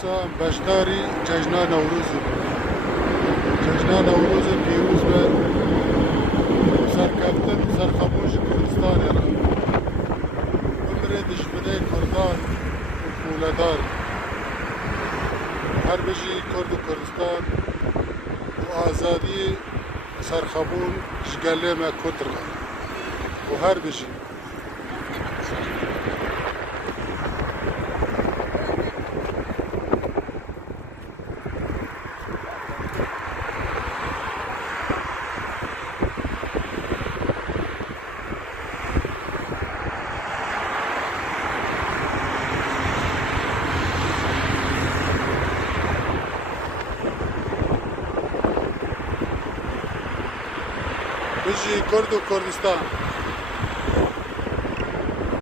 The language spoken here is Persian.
دیسا بشداری جشنا نوروز جشنا نوروز پیروز به سرکفتن سرخموش کردستان را عمر دشمنه کردان و پولدار هر بجی کرد و کردستان و آزادی سرخمون جگله ما کرد را و هر بجی بجی کرد و کردستان